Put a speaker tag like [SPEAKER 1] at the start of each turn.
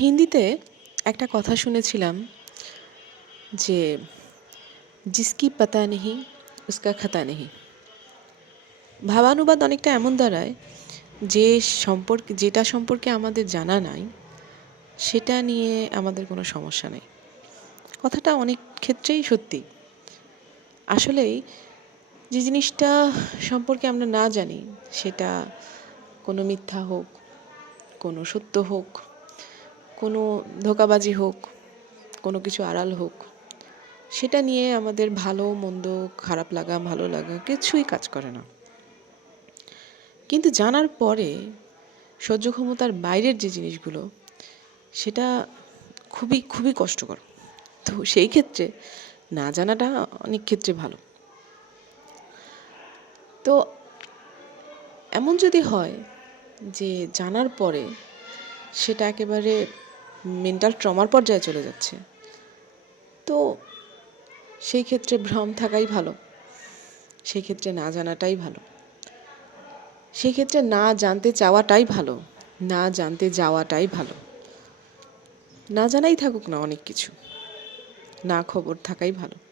[SPEAKER 1] হিন্দিতে একটা কথা শুনেছিলাম যে জিসকি পাতা নেহি, উস্কা খাতা নেহি। ভাবানুবাদ অনেকটা এমন দাঁড়ায় যে সম্পর্কে, যেটা সম্পর্কে আমাদের জানা নাই, সেটা নিয়ে আমাদের কোনো সমস্যা নেই। কথাটা অনেক ক্ষেত্রেই সত্যি। আসলেই যে জিনিসটা সম্পর্কে আমরা না জানি, সেটা কোনো মিথ্যা হোক, কোনো সত্য হোক কোনো ধোঁকাবাজি হোক, কোনো কিছু আড়াল হোক, সেটা নিয়ে আমাদের ভালো, মন্দ, খারাপ লাগা, ভালো লাগা কিছুই কাজ করে না। কিন্তু জানার পরে সহ্য ক্ষমতার বাইরের যে জিনিসগুলো, সেটা খুবই খুবই কষ্টকর। তো সেই ক্ষেত্রে না জানাটা অনেক ক্ষেত্রে ভালো। তো এমন যদি হয় যে জানার পরে সেটা একেবারে মেন্টাল ট্রমার পর্যায়ে চলে যাচ্ছে। তো সেই ক্ষেত্রে ভ্রম থাকাই ভালো। সেই ক্ষেত্রে না জানাটাই ভালো। সেই ক্ষেত্রে না জানতে চাওয়াটাই ভালো। না জানতে যাওয়াটাই ভালো। না জানাই থাকুক না অনেক কিছু। না খবর থাকাই ভালো।